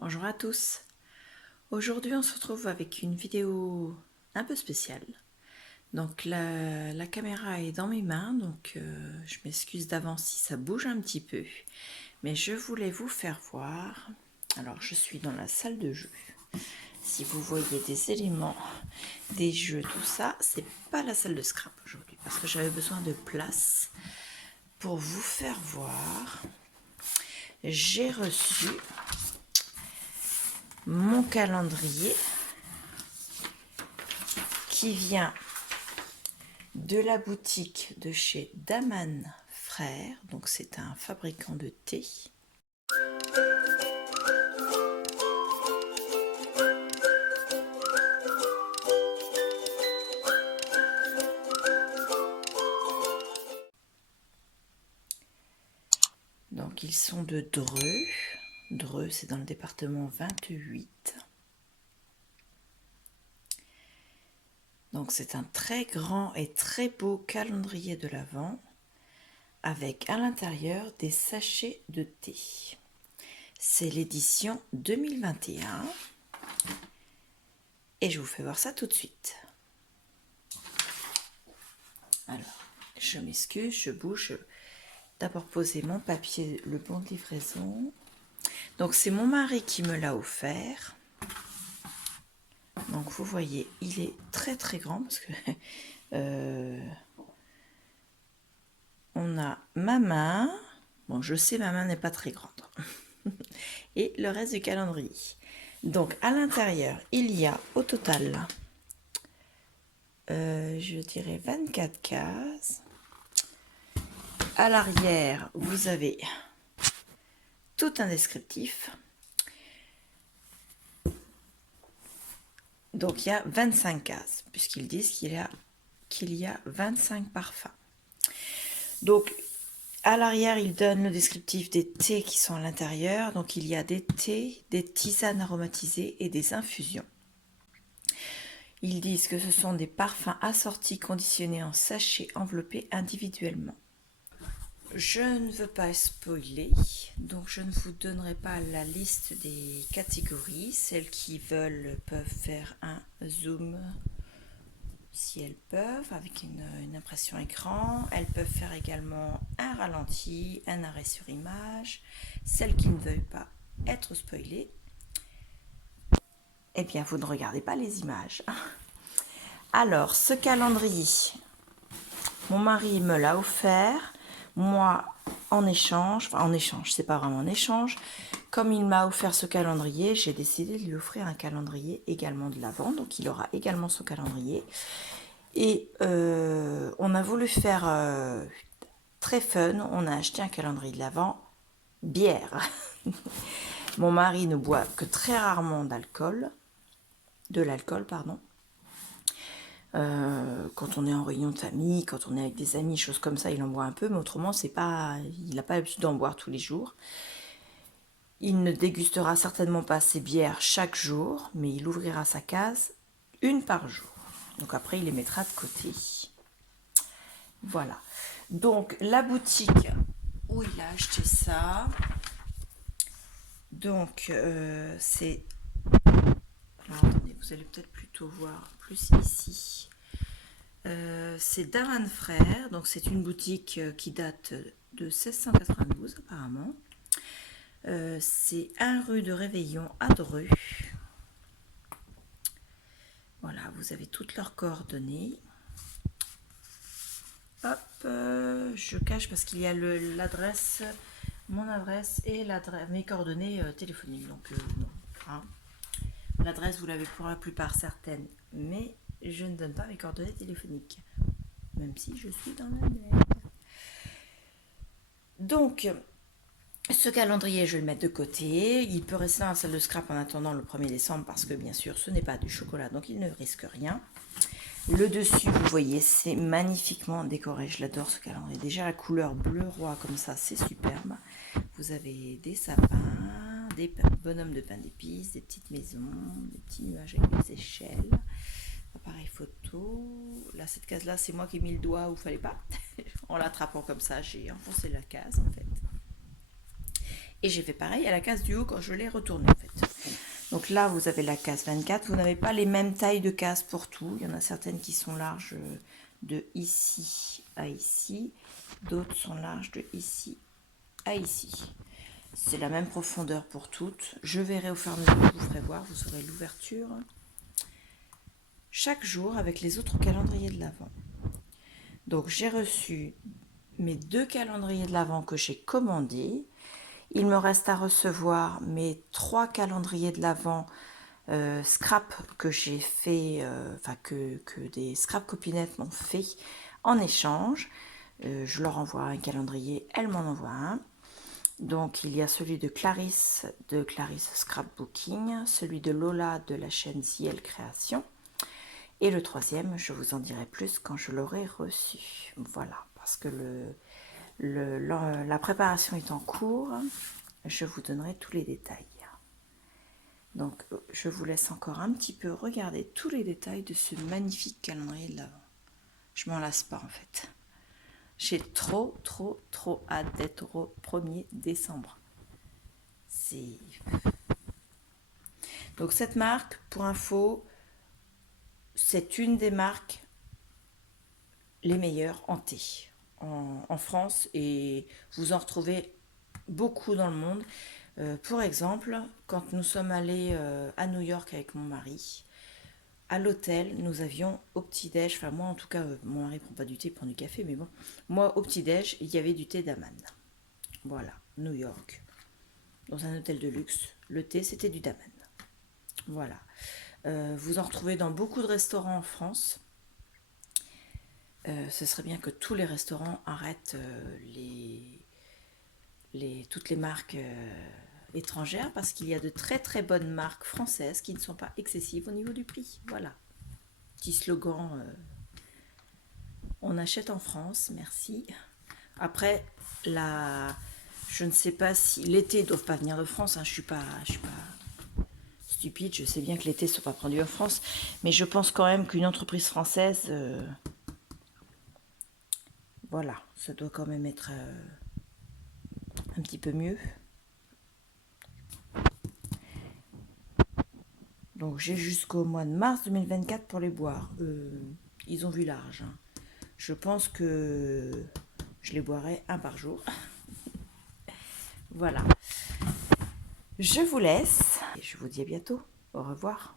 Bonjour à tous. Aujourd'hui on se retrouve avec une vidéo un peu spéciale. Donc la caméra est dans mes mains, donc je m'excuse d'avance si ça bouge un petit peu. Mais je voulais vous faire voir. Alors je suis dans la salle de jeu. Si vous voyez des éléments, des jeux, tout ça, c'est pas la salle de scrap aujourd'hui parce que j'avais besoin de place pour vous faire voir. J'ai reçu mon calendrier qui vient de la boutique de chez Daman Frères, donc c'est un fabricant de thé. Donc ils sont de Dreux. Dreux, c'est dans le département 28. Donc c'est un très grand et très beau calendrier de l'Avent avec à l'intérieur des sachets de thé. C'est l'édition 2021 et je vous fais voir ça tout de suite. Alors, je m'excuse, je bouge. D'abord poser mon papier, le bon de livraison. Donc c'est mon mari qui me l'a offert. Donc vous voyez, il est très très grand parce que on a ma main. Bon, je sais, ma main n'est pas très grande. Et le reste du calendrier. Donc à l'intérieur, il y a au total, je dirais 24 cases. À l'arrière, vous avez tout un descriptif. Donc il y a 25 cases, puisqu'ils disent qu'il y a 25 parfums. Donc à l'arrière, ils donnent le descriptif des thés qui sont à l'intérieur. Donc il y a des thés, des tisanes aromatisées et des infusions. Ils disent que ce sont des parfums assortis, conditionnés en sachets, enveloppés individuellement. Je ne veux pas spoiler, donc je ne vous donnerai pas la liste des catégories. Celles qui veulent peuvent faire un zoom si elles peuvent, avec une impression écran. Elles peuvent faire également un ralenti, un arrêt sur image. Celles qui ne veulent pas être spoilées, eh bien vous ne regardez pas les images. Alors, ce calendrier, mon mari me l'a offert. Moi, en échange, c'est pas vraiment en échange, comme il m'a offert ce calendrier, j'ai décidé de lui offrir un calendrier également de l'Avent, donc il aura également son calendrier. Et on a voulu faire très fun, on a acheté un calendrier de l'Avent bière. Mon mari ne boit que très rarement de l'alcool, pardon. Quand on est en réunion de famille, quand on est avec des amis, choses comme ça, il en boit un peu, mais autrement, il n'a pas l'habitude d'en boire tous les jours. Il ne dégustera certainement pas ses bières chaque jour, mais il ouvrira sa case une par jour. Donc après, il les mettra de côté. Voilà. Donc la boutique où il a acheté ça, donc c'est... Alors attendez, vous allez peut-être plutôt voir plus ici. C'est Daman Frères, donc c'est une boutique qui date de 1692 apparemment. C'est 1 rue de Réveillon à Dreux. Voilà, vous avez toutes leurs coordonnées. Hop, je cache parce qu'il y a l'adresse, mon adresse et mes coordonnées téléphoniques. Donc non, hein. L'adresse, vous l'avez pour la plupart certaines, mais je ne donne pas mes coordonnées téléphoniques, même si je suis dans la merde. Donc, ce calendrier, je vais le mettre de côté. Il peut rester dans la salle de scrap en attendant le 1er décembre parce que, bien sûr, ce n'est pas du chocolat, donc il ne risque rien. Le dessus, vous voyez, c'est magnifiquement décoré. Je l'adore, ce calendrier. Déjà, la couleur bleu roi, comme ça, c'est superbe. Vous avez des sapins, des bonhommes de pain d'épices, des petites maisons, des petits nuages avec des échelles. Appareil photo. Là, cette case-là, c'est moi qui ai mis le doigt où il fallait pas. En l'attrapant comme ça, j'ai enfoncé la case, en fait. Et j'ai fait pareil à la case du haut quand je l'ai retournée en fait. Donc là, vous avez la case 24. Vous n'avez pas les mêmes tailles de cases pour tout. Il y en a certaines qui sont larges de ici à ici. D'autres sont larges de ici à ici. C'est la même profondeur pour toutes. Je verrai au fur et à mesure que je vous ferai voir. Vous aurez l'ouverture chaque jour avec les autres calendriers de l'Avent. Donc j'ai reçu mes 2 calendriers de l'Avent que j'ai commandés. Il me reste à recevoir mes 3 calendriers de l'Avent scrap que j'ai fait, que des scrap copinettes m'ont fait en échange. Je leur envoie un calendrier, elles m'en envoient un. Donc il y a celui de Clarisse Scrapbooking, celui de Lola de la chaîne Ziel Création. Et le troisième, je vous en dirai plus quand je l'aurai reçu. Voilà, parce que la préparation est en cours. Je vous donnerai tous les détails. Donc, je vous laisse encore un petit peu regarder tous les détails de ce magnifique calendrier de l'Avent. Je m'en lasse pas en fait. J'ai trop hâte d'être au 1er décembre. Donc cette marque, pour info, c'est une des marques les meilleures en thé en France, et vous en retrouvez beaucoup dans le monde. Pour exemple, quand nous sommes allés à New York avec mon mari, à l'hôtel, nous avions au petit-déj, enfin moi en tout cas, mon mari prend pas du thé, il prend du café, mais bon, moi au petit-déj, il y avait du thé d'Aman. Voilà, New York, dans un hôtel de luxe, le thé c'était du Daman. Voilà. Vous en retrouvez dans beaucoup de restaurants en France. Ce serait bien que tous les restaurants arrêtent toutes les marques étrangères, parce qu'il y a de très bonnes marques françaises qui ne sont pas excessives au niveau du prix. Voilà. Petit slogan, on achète en France, merci. Après, je ne sais pas si l'été, ils ne doivent pas venir de France, hein, je suis pas stupide, je sais bien que l'été ne sont pas produits en France, mais je pense quand même qu'une entreprise française, voilà, ça doit quand même être un petit peu mieux. Donc j'ai jusqu'au mois de mars 2024 pour les boire. Ils ont vu large. Hein. Je pense que je les boirai un par jour. Voilà. Je vous laisse et je vous dis à bientôt. Au revoir.